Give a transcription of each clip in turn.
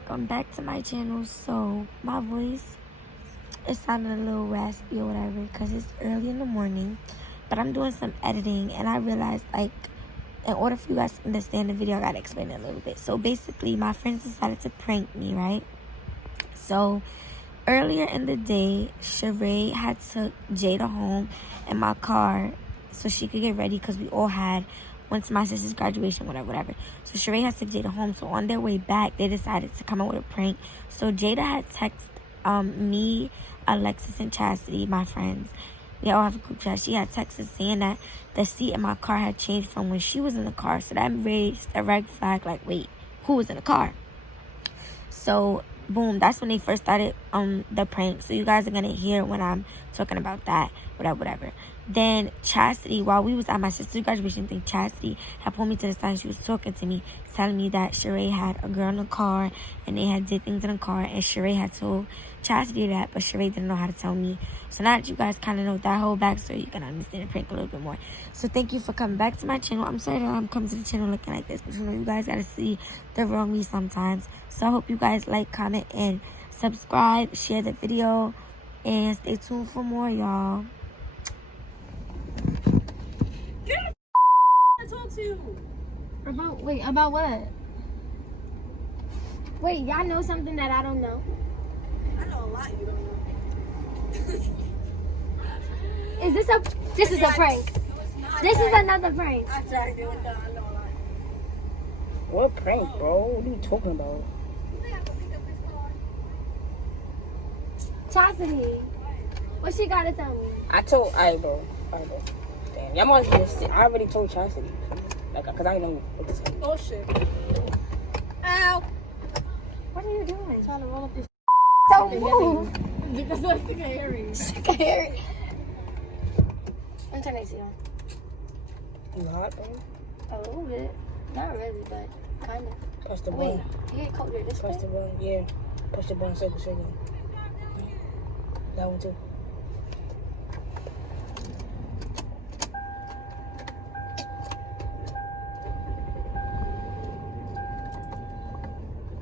welcome back to my channel. So my voice is sounding a little raspy or whatever because it's early in the morning, but I'm doing some editing and I realized, like, in order for you guys to understand the video, I gotta explain it a little bit. So basically, my friends decided to prank me, right? So earlier in the day, Sheree had took Jada home in my car so she could get ready because we all had went to my sister's graduation, whatever. So Sheree had took Jada home. So on their way back, they decided to come up with a prank. So Jada had texted me, Alexis, and Chastity, my friends. We all have a group chat. She had texted saying that the seat in my car had changed from when she was in the car. So that raised a red flag, like, wait, who was in the car? So boom, that's when they first started the prank. So you guys are gonna hear when I'm talking about that, whatever. Then Chastity, while we was at my sister's graduation thing, Chastity had pulled me to the side and she was talking to me, telling me that Sheree had a girl in the car and they had did things in the car, and Sheree had told Chastity that, but Sheree didn't know how to tell me. So now that you guys kind of know that whole backstory, you can understand the prank a little bit more. So thank you for coming back to my channel. I'm sorry that I'm coming to the channel looking like this, but you know, you guys gotta see the real me sometimes. So I hope you guys like, comment, and subscribe, share the video, and stay tuned for more, y'all. Talk to you. About what? Wait, y'all know something that I don't know? I know a lot you don't know. This is a prank. This is another prank. I tried to do it, though. I know a lot. What prank, bro? What are you talking about? Chastity, what she gotta tell me? Alright, bro. Damn, y'all must just I already told Chastity. Like, cause I know what to say. Oh, shit. Ow. What are you doing? Trying to roll up your Don't move. because I think I hear you. Scary. I'm turning to you. You hot, bro? A little bit. Not really, but kind of. Push the Wait, button. you get colder this Push way? the button, yeah. Push the button, circle. That one too.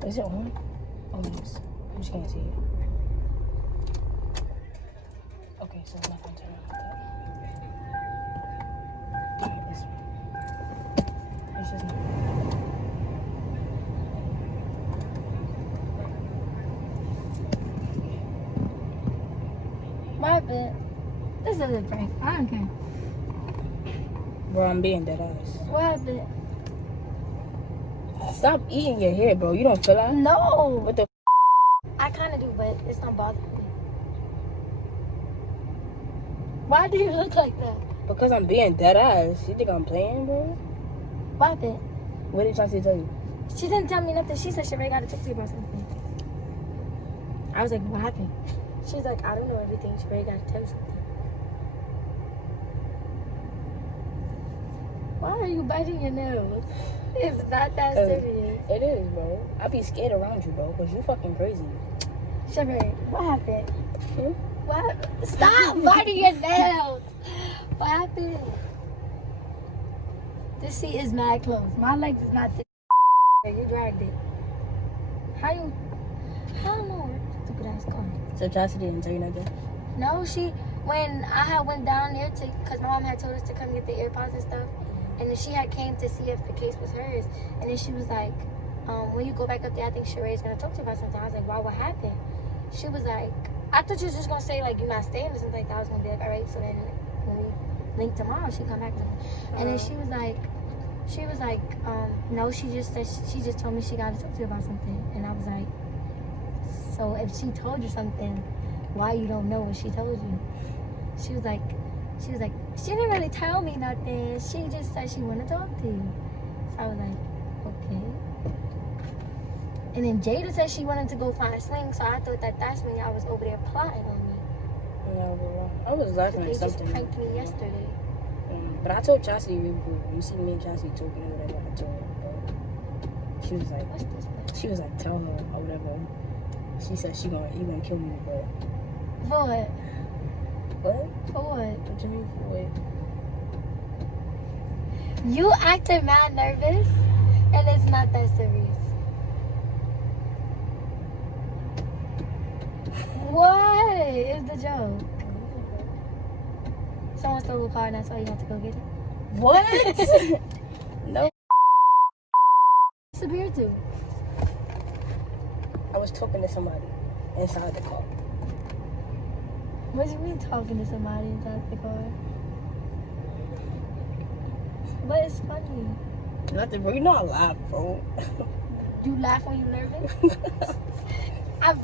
Is it on? Oh, yes. I'm just gonna see it. Okay, so I'm not gonna turn it like that. Alright, this one. It's just not. My bad. This is a prank. I don't care. Bro, I'm being dead ass. What happened? Stop eating your hair, bro. You don't feel that? No. What the I kind of do, but it's not bothering me. Why do you look like that? Because I'm being dead ass. You think I'm playing, bro? What happened? What did Chauncey tell you? She didn't tell me nothing. She said Sheree got to talk to you about something. I was like, what happened? She's like, I don't know everything. Sheree got to tell you something. Why are you biting your nails? It's not that serious. It is, bro. I be scared around you, bro, because you fucking crazy. Sheree, what happened? Hmm? What? Stop biting your nails. What happened? This seat is mad close. My legs is not this. You dragged it. How you? How no? Stupid ass car. So Chastity didn't tell you nothing? No, when I had went down there cause my mom had told us to come get the AirPods and stuff, and then she had came to see if the case was hers, and then she was like, when you go back up there, I think Sheree's gonna talk to you about something. I was like, wow, what happened? She was like, I thought you was just gonna say like you're not staying or something like that. I was gonna be like, all right, so then when we link tomorrow, she come back to me. And then she was like, no, she just told me she got to talk to you about something. And I was like, so if she told you something, why you don't know what she told you? She was like, she didn't really tell me nothing. She just said she wanted to talk to you. So I was like, okay. And then Jada said she wanted to go find a swing, so I thought that's when y'all was over there plotting on me. No, bro. I was laughing They at just something. pranked me yesterday. But I told Chastity really cool. You see me and Chastity talking or whatever, I told her. But she was like, What's this? she was like, tell her or whatever. She said you gonna kill me, but For what? what? For what? What you mean for what? You acting mad nervous, and it's not that serious. What is the joke? Someone stole a car and that's why you have to go get it. What? No. What's the beer to? I was talking to somebody inside the car. What do you mean talking to somebody inside the car? What is funny? Nothing, bro. You know I laugh, bro. You laugh when you're nervous?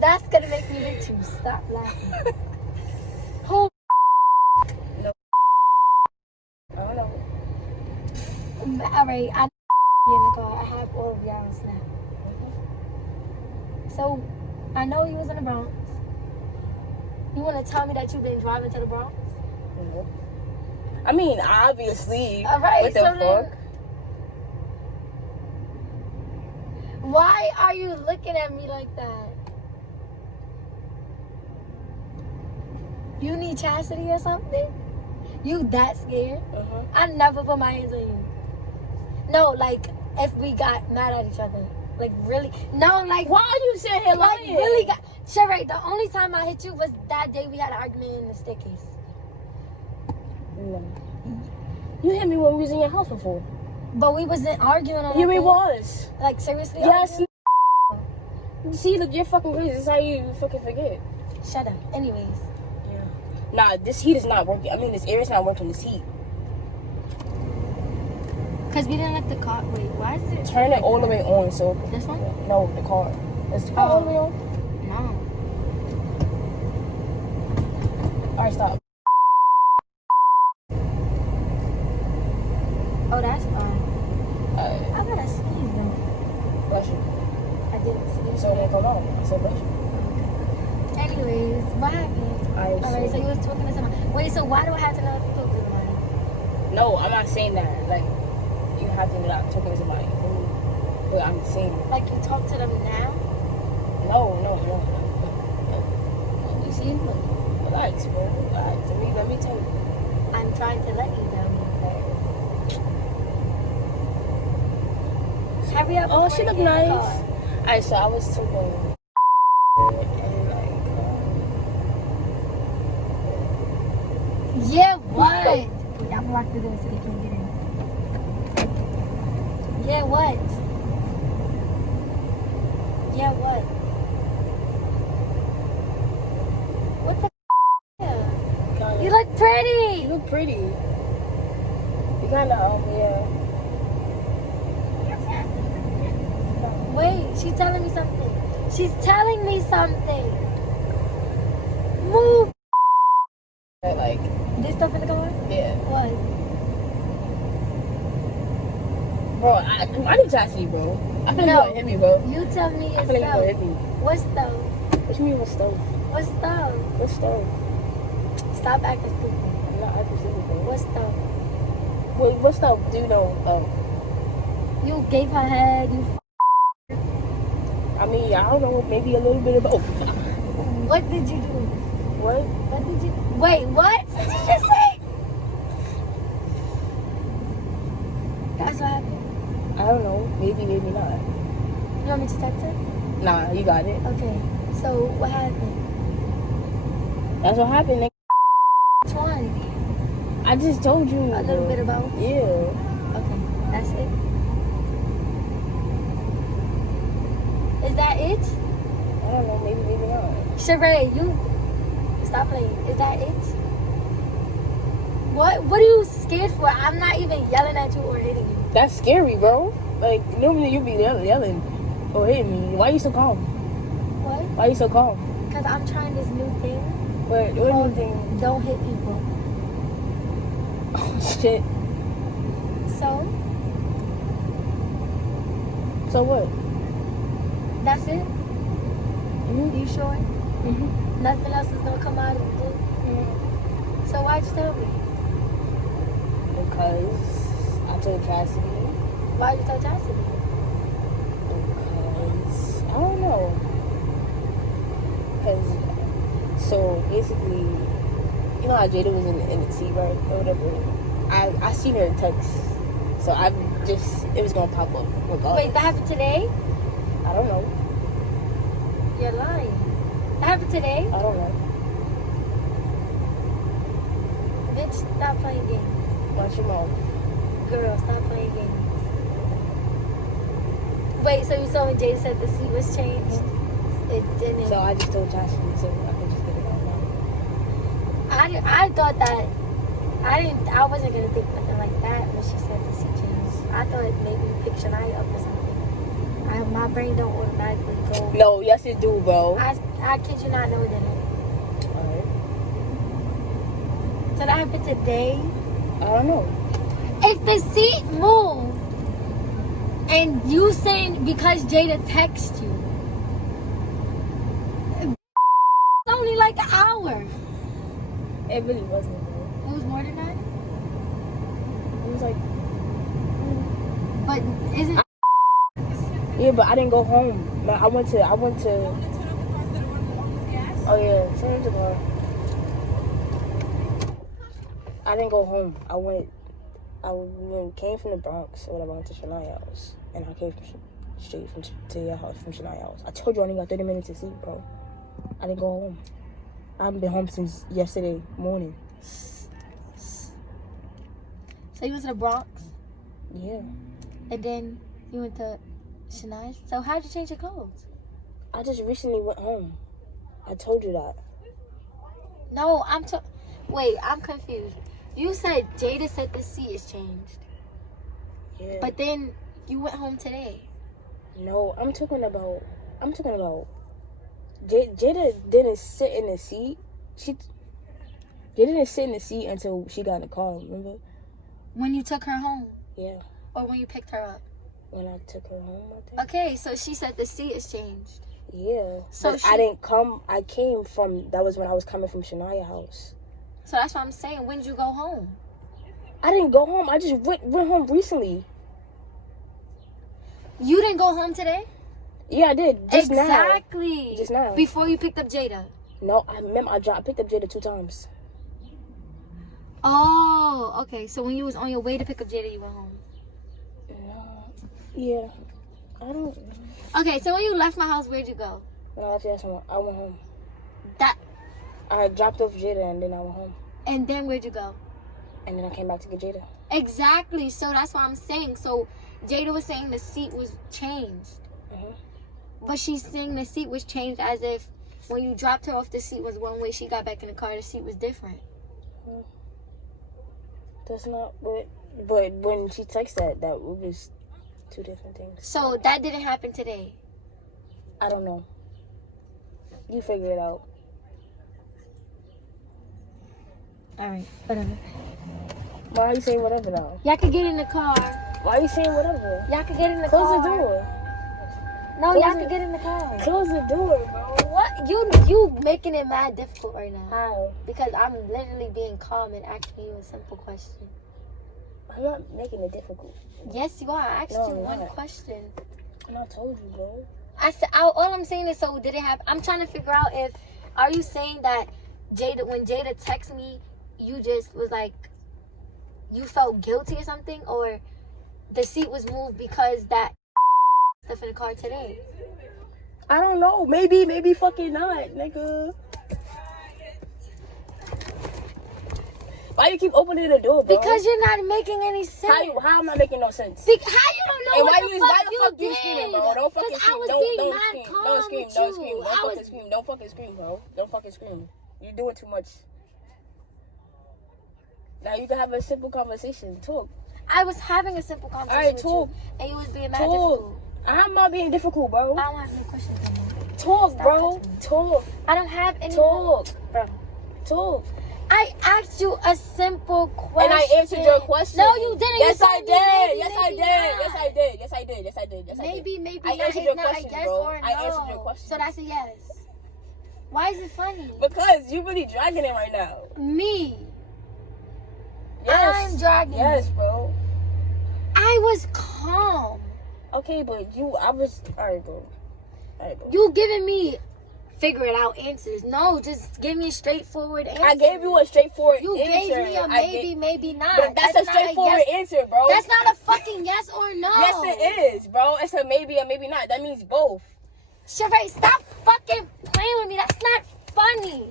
That's gonna make me hit you. Stop laughing. Who? No. I don't know. Alright, I in the car. I have all of y'all on Snap. So, I know you was in the Bronx. You want to tell me that you've been driving to the Bronx? No. I mean, obviously. All right, what the so fuck? then, why are you looking at me like that? You need chastity or something? You that scared? Uh-huh. I never put my hands on you. No, like, if we got mad at each other. Like, really? No, like... Why are you sitting here Like, lying? really got... Sheree, the only time I hit you was that day we had an argument in the staircase. No. You hit me when we was in your house before. But we wasn't arguing on Yeah, that we day. was. Like, seriously? Yes. arguing? See, look, you're fucking crazy. That's how you fucking forget. Shut up. Anyways. Yeah. Nah, this heat is not working. I mean, this air is not working. This heat. Because we didn't let the car... Wait, why is it... Turn it all the way on, so... This one? No, the car. Is the car all the way on? No. Alright, stop. Oh, that's fine. Alright, I gotta sneeze though. bless you. I didn't sneeze. So it won't come out. I said bless you. Anyways, what happened? I Alright, so you was talking to somebody. Wait, so why do I have to know if you talk to somebody? No, I'm not saying that. Like, you have to not talking to somebody. But I'm saying... Like, you talk to them now? No. You see? Look, relax, bro. Relax. Let me tell you. I'm trying to let you know. Hurry up. Oh, before she you look get in the nice. car. Alright, so I was talking and like Yeah, what? Wait, I'm gonna lock the door so they can't get in. Yeah, what? Yeah, what? What the kinda, You look pretty! you look pretty. You kinda yeah. Wait, she's telling me something. She's telling me something. Move. Like This stuff in the car? yeah. What? Bro, I need chastity, bro. I feel like No. you gonna hit me, bro. You tell me I feel like you gonna yourself. hit me. What's stove? What you mean what's stove? What's stove? What's stove? Stop acting stupid. I'm not acting stupid, bro. What's stove? Wait, what's stove? Do you know? You gave her head. You. I mean, I don't know, maybe a little bit of both. What did you do? What? What did you? Wait, what did you just say? That's what happened. I don't know. Maybe not. You want me to text her? Nah, you got it. Okay. So what happened? That's what happened, nigga. Which one? I just told you. A little bit about. Yeah. Okay, that's it. Is that it? I don't know. Maybe not. Sheree, you stop playing. Is that it? What are you scared for? I'm not even yelling at you or hitting you. That's scary, bro. Like, normally you be yelling or hitting me. Why you so calm? What? Why you so calm? Because I'm trying this new thing. What do you think? Don't hit people. Oh, shit. So, So what? that's it? Mm-hmm. You sure? Mm-hmm. Nothing else is going to come out of it? So why'd you tell me? Because I told Cassidy. Why'd you tell Chastity? Because I don't know. Because so basically, you know how Jada was in the seat, right? Or whatever. I seen her text, so I just it was gonna pop up. Wait, that happened today? I don't know. You're lying. That happened today? I don't know. Bitch, stop playing games. Watch your mouth. Girl, stop playing games. Wait, so you saw when Jada said the seat was changed? It didn't. So I just told Josh so I could just get it out now. I thought that I wasn't gonna think nothing like that when she said the seat changed. I thought maybe you picked Shania up or something. My brain don't automatically go. No, yes it do, bro. I kid you not, no it didn't. Alright. So that happened today. I don't know. If the seat moved and you saying because Jada texted you, it's only like an hour. It really wasn't, bro. It was more than that. It was like, But isn't yeah, but I didn't go home. Man, I went to. Want to turn off the car instead of running all this gas? Oh yeah, turn the car. I didn't go home. We came from the Bronx or whatever. I went to Shania house, and I came straight to your house from Shania house. I told you I only got 30 minutes to sleep, bro. I didn't go home. I haven't been home since yesterday morning. so you went to the Bronx Yeah, and then you went to Shania's? So how'd you change your clothes? I just recently went home. I told you that. No, wait, I'm confused. You said Jada said the seat is changed, Yeah. but then you went home today. No, I'm talking about. Jada didn't sit in the seat. Jada didn't sit in the seat until she got in the car. Remember? When you took her home, Yeah. or when you picked her up? When I took her home, I think. Okay, so she said the seat is changed. Yeah. So But she- I didn't come. I came from. That was when I was coming from Shania house. So that's what I'm saying. When did you go home? I didn't go home. I just went home recently. You didn't go home today? Yeah, I did. Just Exactly. Just now. Before you picked up Jada. No, I remember I picked up Jada 2 times. Oh, okay. So when you was on your way to pick up Jada, you went home. No. Yeah. I don't. Okay, so when you left my house, where'd you go? When I left your house, I went home. That, I dropped off Jada and then I went home. and then where'd you go? And then I came back to get Jada. Exactly. So that's what I'm saying. So Jada was saying the seat was changed. Mhm. But she's saying the seat was changed as if when you dropped her off, the seat was one way. She got back in the car, the seat was different. That's not what. But when she texted that it was 2 different things. So that didn't happen today. I don't know. You figure it out. All right, whatever. Why are you saying whatever now? Y'all could get in the car. Why are you saying whatever? Y'all could get in the Close car. the door. No, Close y'all it. could get in the car. Close the door, bro. What? You making it mad difficult right now. How? Because I'm literally being calm and asking you a simple question. I'm not making it difficult. Yes, you are. I asked No, you I'm one not. question. And I told you, bro. I said all I'm saying is, so did it happen? I'm trying to figure out if are you saying that Jada, when Jada texted me, you just was like, you felt guilty or something, or the seat was moved because that stuff in the car today? I don't know. Maybe fucking not, nigga. Why you keep opening the door, bro? Because you're not making any sense. How am I making no sense? How you don't know And what why the you fuck why the you fuck did? you screaming, bro? Don't fucking 'Cause scream. I was Don't being scream. mad calm Don't scream. with Don't you. scream. Don't I fucking was- scream. Don't fucking scream, bro. Don't fucking scream. You're doing too much. Now you can have a simple conversation. Talk. I was having a simple conversation Alright, with talk. you, and you was being mad Talk. difficult. I'm not being difficult, bro. I don't have any questions anymore. Talk, Stop bro. touching me. Talk. I don't have any more. Talk. Bro. Talk. I asked you a simple question. And I answered your question. No, you didn't. Yes, You I told did. me maybe, Yes, I maybe did. not. Yes, I did. Yes, I did. Yes, I did. Yes, I did. Maybe, maybe I not. answered It's your not question, a yes bro. or a no. I answered your question. So that's a yes. Why is it funny? Because you really dragging it right now. Me. Yes. I'm dragging Yes, it. bro. I was calm. Okay, but I was, alright, bro. Alright, bro. You giving me figure it out answers. No, just give me a straightforward answer. I gave you a straightforward You answer. gave me a maybe, maybe not. But that's a not straightforward yes. answer, bro. That's not a fucking yes or no. Yes, it is, bro. It's a maybe or maybe not. That means both. Sheree, stop fucking playing with me. That's not funny.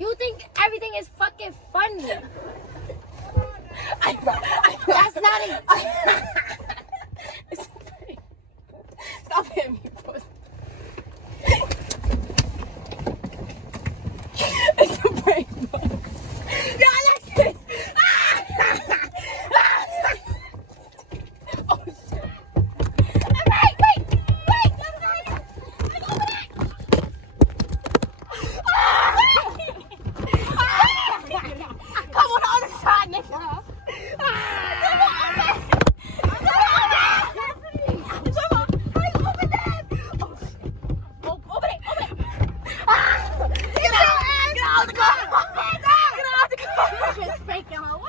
You think everything is fucking funny. That's not it. Stop hitting me, bro. It's a prank, bro. Yo, Alexis! Oh, shit. Wait! Come on the other side, nigga. Get out the car! Get out the car!